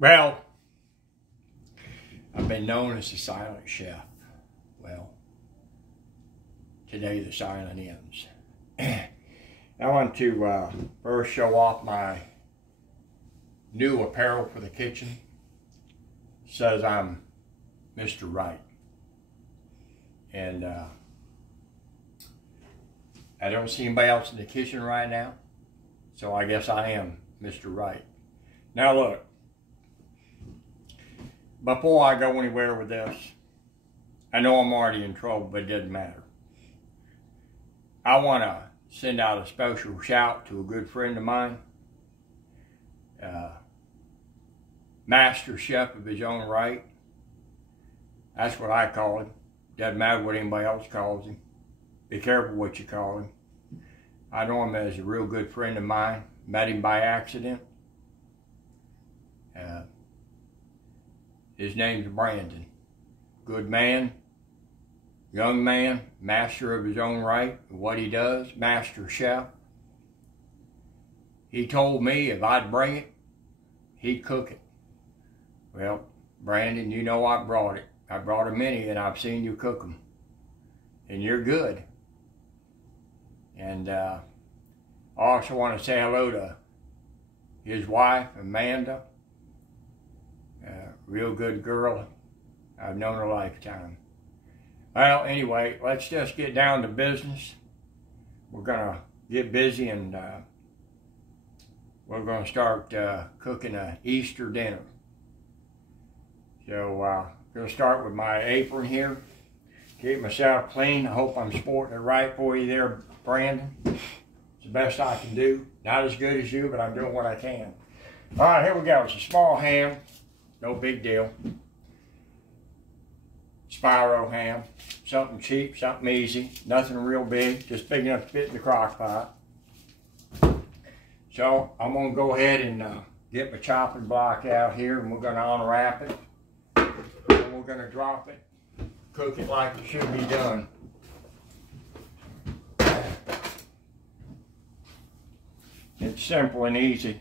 Well, I've been known as the silent chef. Well, today the silent ends. I want to first show off my new apparel for the kitchen. It says I'm Mr. Right. And I don't see anybody else in the kitchen right now, so I guess I am Mr. Right. Now look, before I go anywhere with this, I know I'm already in trouble, but it doesn't matter. I want to send out a special shout to a good friend of mine, master chef of his own right. That's what I call him. Doesn't matter what anybody else calls him. Be careful what you call him. I know him as a real good friend of mine. Met him by accident. His name's Brandon. Good man, young man, master of his own right, what he does, master chef. He told me if I'd bring it, he'd cook it. Well, Brandon, you know I brought it. I brought a many and I've seen you cook them. And you're good. And I also want to say hello to his wife, Amanda. Real good girl. I've known her a lifetime. Well, anyway, let's just get down to business. We're going to get busy and we're going to start cooking an Easter dinner. So I'm going to start with my apron here. Keep myself clean. I hope I'm sporting it right for you there, Brandon. It's the best I can do. Not as good as you, but I'm doing what I can. All right, here we go. It's a small ham. No big deal. Spiro ham. Something cheap, something easy. Nothing real big. Just big enough to fit in the crock pot. So I'm going to go ahead and get my chopping block out here, and we're going to unwrap it. And we're going to drop it. Cook it like it should be done. It's simple and easy.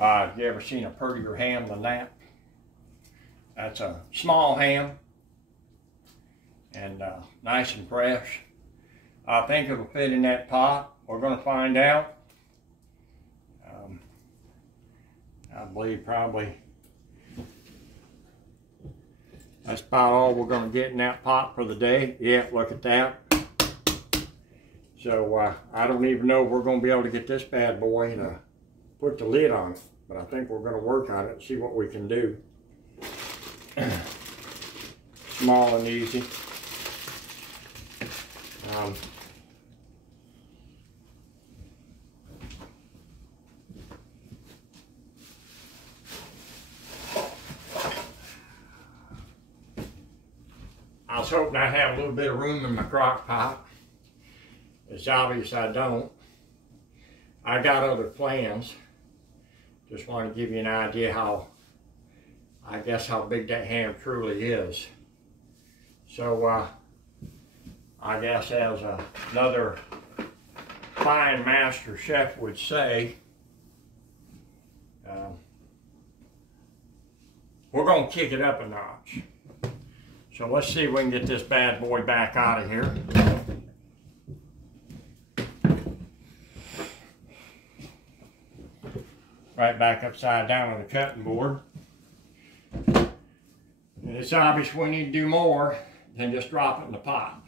Have you ever seen a prettier ham than that? That's a small ham and nice and fresh. I think it'll fit in that pot. We're going to find out. I believe probably that's about all we're going to get in that pot for the day. Yeah, look at that. So I don't even know if we're going to be able to get this bad boy to put the lid on it. But I think we're going to work on it and see what we can do. Small and easy. I was hoping I'd have a little bit of room in my crock pot. It's obvious I don't. I got other plans. Just want to give you an idea how big that ham truly is. So I guess as another fine master chef would say, we're going to kick it up a notch. So let's see if we can get this bad boy back out of here. Right back upside down on the cutting board. And it's obvious we need to do more than just drop it in the pot.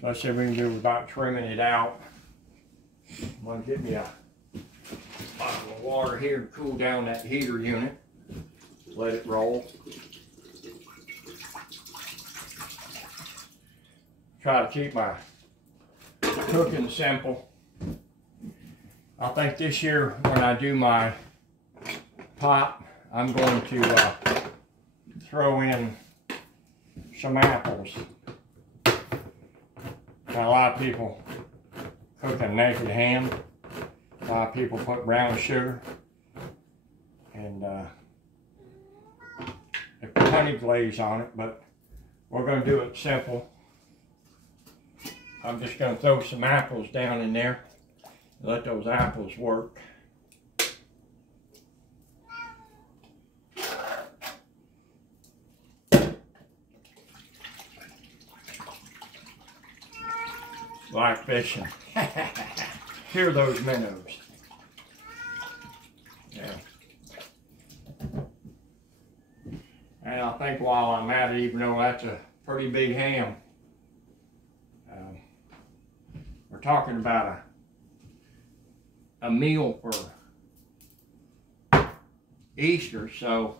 So let's see if we can do about trimming it out. I'm going to get me a bottle of water here to cool down that heater unit. Let it roll. Try to keep my cooking simple. I think this year when I do my pot, I'm going to throw in some apples. Now, a lot of people cook a naked ham. A lot of people put brown sugar and they put honey glaze on it, but we're going to do it simple. I'm just going to throw some apples down in there and let those apples work. Like fishing. Hear those minnows. Yeah. And I think while I'm at it, even though that's a pretty big ham, we're talking about a meal for Easter, so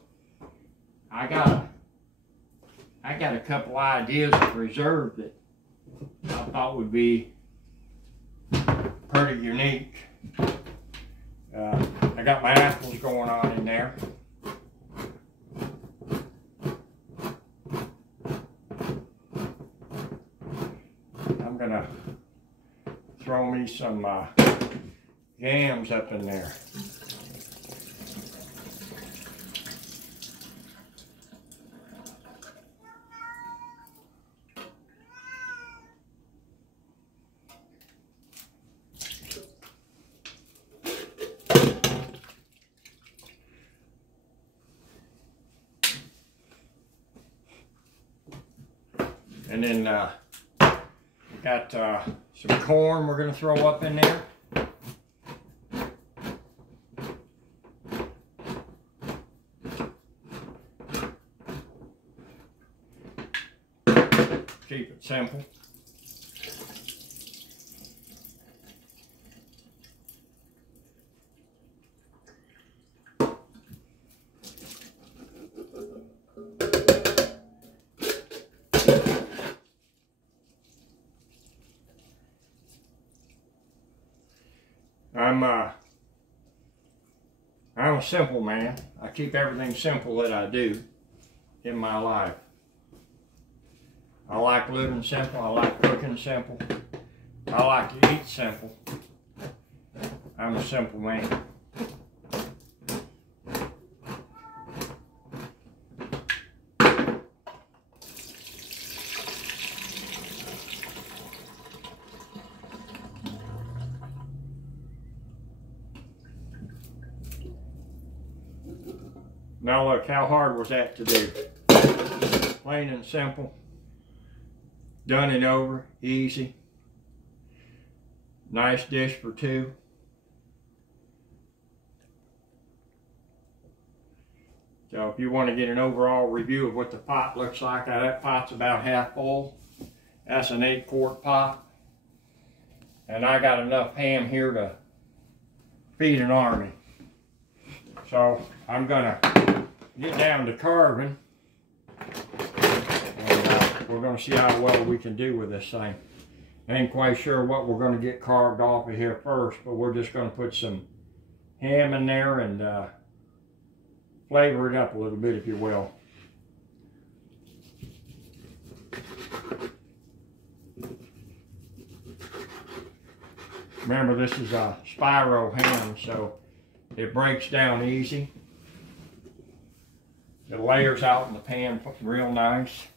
I got a couple ideas of reserve that I thought would be pretty unique. I got my apples going on in there. I'm gonna throw me some yams up in there. And then we got some corn we're going to throw up in there. Keep it simple. I'm a simple man. I keep everything simple that I do in my life. I like living simple. I like cooking simple. I like to eat simple. I'm a simple man. Now look, how hard was that to do? Plain and simple. Done and over, easy. Nice dish for two. So if you want to get an overall review of what the pot looks like, that pot's about half full. That's an 8-quart pot. And I got enough ham here to feed an army. So I'm gonna get down to carving, and we're gonna see how well we can do with this thing. I ain't quite sure what we're gonna get carved off of here first, but we're just gonna put some ham in there and flavor it up a little bit, if you will. Remember, this is a Spiro ham, so it breaks down easy. It layers out in the pan real nice.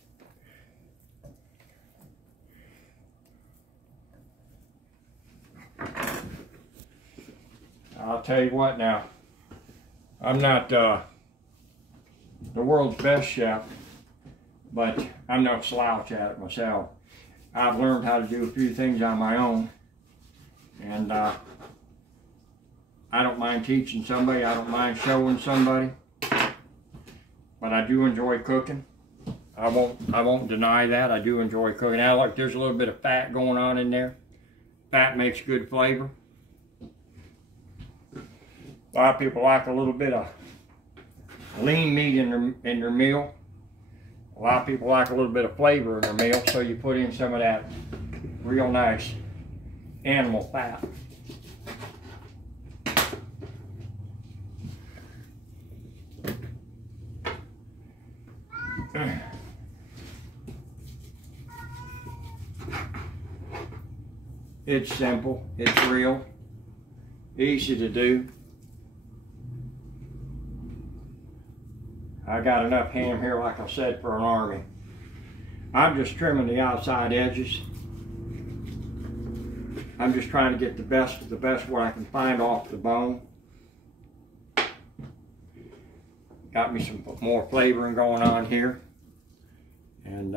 I'll tell you what now, I'm not the world's best chef, but I'm no slouch at it myself. I've learned how to do a few things on my own, and I don't mind teaching somebody, I don't mind showing somebody, but I do enjoy cooking. I won't deny that. I do enjoy cooking. Now look, there's a little bit of fat going on in there. Fat makes good flavor. A lot of people like a little bit of lean meat in their meal. A lot of people like a little bit of flavor in their meal, so you put in some of that real nice animal fat. It's simple, it's real, easy to do. I got enough ham here, like I said, for an army. I'm just trimming the outside edges. I'm just trying to get the best of the best what I can find off the bone. Got me some more flavoring going on here. And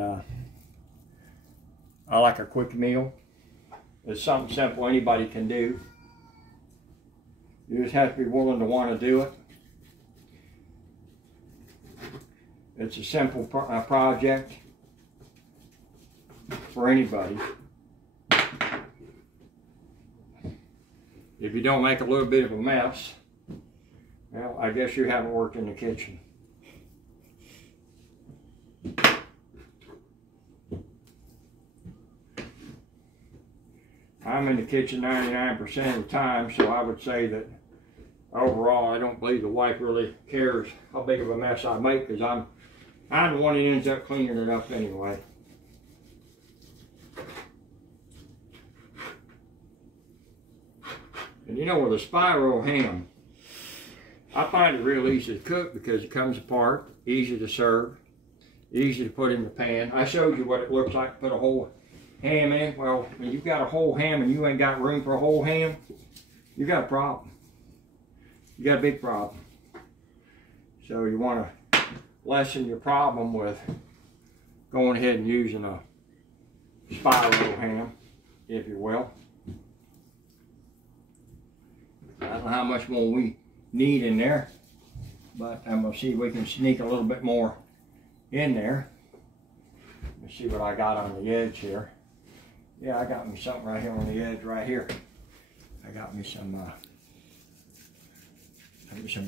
I like a quick meal. It's something simple anybody can do. You just have to be willing to want to do it. It's a simple project for anybody. If you don't make a little bit of a mess, well, I guess you haven't worked in the kitchen. I'm in the kitchen 99% of the time, so I would say that overall I don't believe the wife really cares how big of a mess I make, because I'm the one that ends up cleaning it up anyway. And you know, with a spiral ham, I find it real easy to cook because it comes apart, easy to serve, easy to put in the pan. I showed you what it looks like to put a whole ham in. Well, when you've got a whole ham and you ain't got room for a whole ham, you got a problem. You got a big problem. So you want to lessen your problem with going ahead and using a spiral ham, if you will. I don't know how much more we need in there, but I'm going to see if we can sneak a little bit more in there. Let's see what I got on the edge here. Yeah, I got me something right here on the edge right here. I got me some of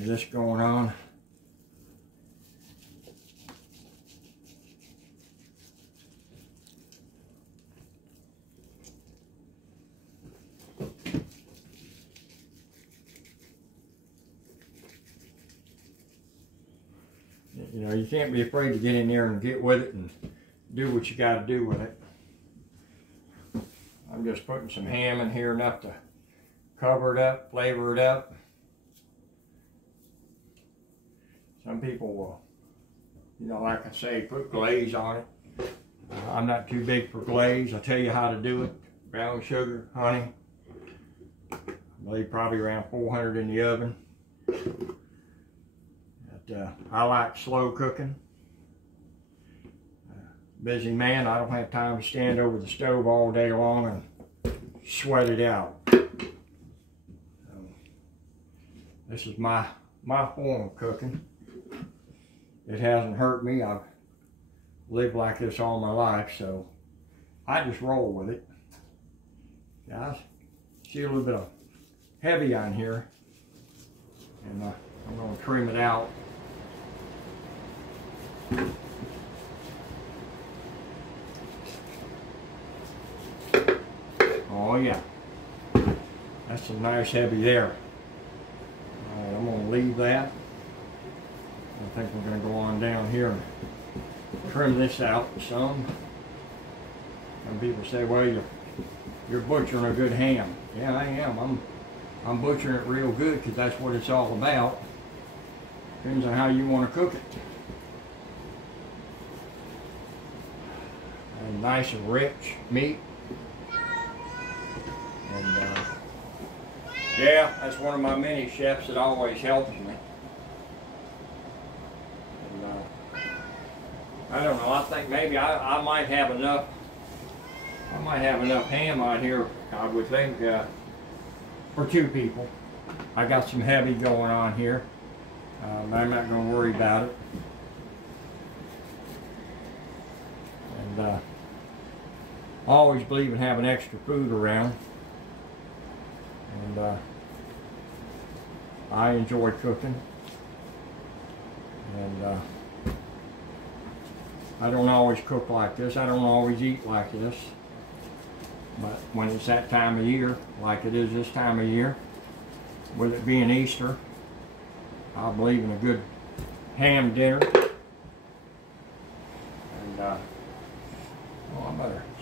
this going on. You know, you can't be afraid to get in there and get with it and do what you got to do with it. I'm just putting some ham in here, enough to cover it up, flavor it up. Some people will, you know, like I say, put glaze on it. I'm not too big for glaze. I'll tell you how to do it. Brown sugar, honey. I believe probably around 400 in the oven. I like slow cooking. Busy man, I don't have time to stand over the stove all day long and sweat it out. This is my form of cooking. It hasn't hurt me. I've lived like this all my life, so I just roll with it. Guys, see a little bit of heavy on here, and I'm going to trim it out. Oh yeah, that's some nice heavy there. All right, I'm going to leave that. I think we're going to go on down here and trim this out some. Some people say, well, you're butchering a good ham. Yeah, I am. I'm butchering it real good because that's what it's all about. Depends on how you want to cook it. And nice and rich meat. And yeah, that's one of my many chefs that always helps me. And I don't know, I think maybe I might have enough. I might have enough ham on here, I would think, for 2 people. I got some heavy going on here. I'm not going to worry about it. And I always believe in having extra food around. And I enjoy cooking. And I don't always cook like this. I don't always eat like this. But when it's that time of year, like it is this time of year, with it being Easter, I believe in a good ham dinner.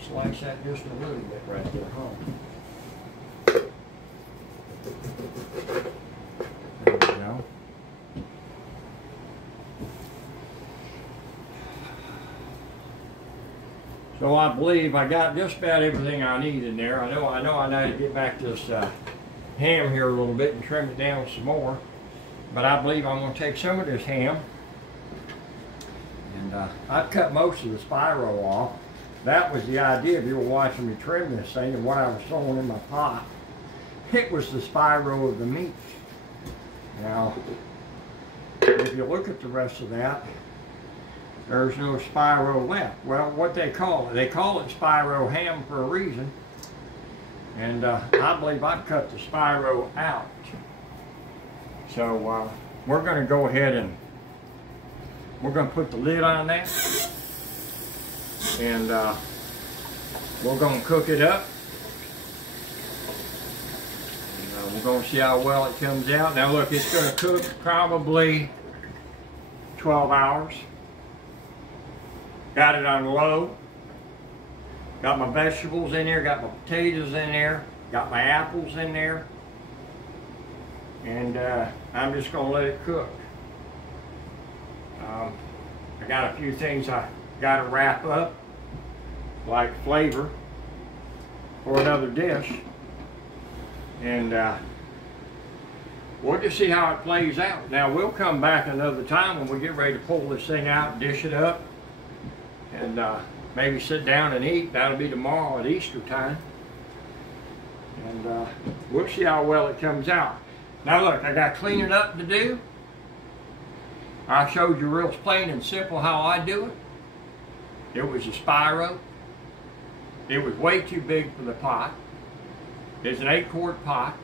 slice that just a little bit right there, huh? There we go. So I believe I got just about everything I need in there. I know I need to get back this ham here a little bit and trim it down some more. But I believe I'm going to take some of this ham. And I've cut most of the Spiro off. That was the idea if you were watching me trim this thing and what I was throwing in my pot. It was the Spiro of the meat. Now, if you look at the rest of that, there's no Spiro left. Well, what they call it Spiro ham for a reason. And I believe I've cut the Spiro out. So we're going to go ahead and we're going to put the lid on that. And we're going to cook it up. And, we're going to see how well it comes out. Now look, it's going to cook probably 12 hours. Got it on low. Got my vegetables in there, got my potatoes in there, got my apples in there. And I'm just going to let it cook. I got a few things I got to wrap up, like flavor, for another dish. And we'll just see how it plays out. Now we'll come back another time when we get ready to pull this thing out, dish it up, and maybe sit down and eat. That'll be tomorrow at Easter time. And we'll see how well it comes out. Now look, I got cleaning up to do. I showed you real plain and simple how I do it. It was a Spiro. It was way too big for the pot. It's an 8-quart pot.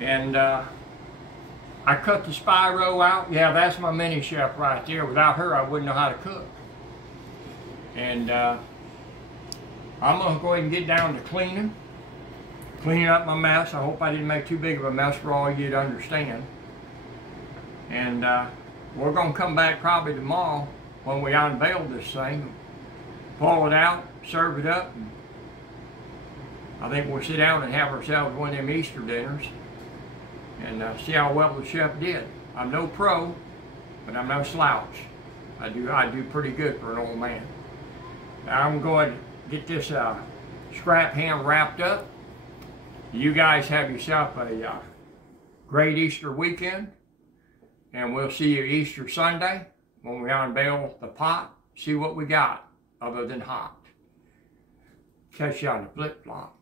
And I cut the Spiro out. Yeah, that's my mini chef right there. Without her, I wouldn't know how to cook. And I'm going to go ahead and get down to cleaning up my mess. I hope I didn't make too big of a mess for all you to understand. And we're going to come back probably tomorrow when we unveil this thing, pull it out, serve it up. And I think we'll sit down and have ourselves one of them Easter dinners and see how well the chef did. I'm no pro, but I'm no slouch. I do pretty good for an old man. Now I'm going to get this scrap ham wrapped up. You guys have yourself a great Easter weekend, and we'll see you Easter Sunday when we unveil the pot, see what we got other than hot. Catch you on the flip-flop.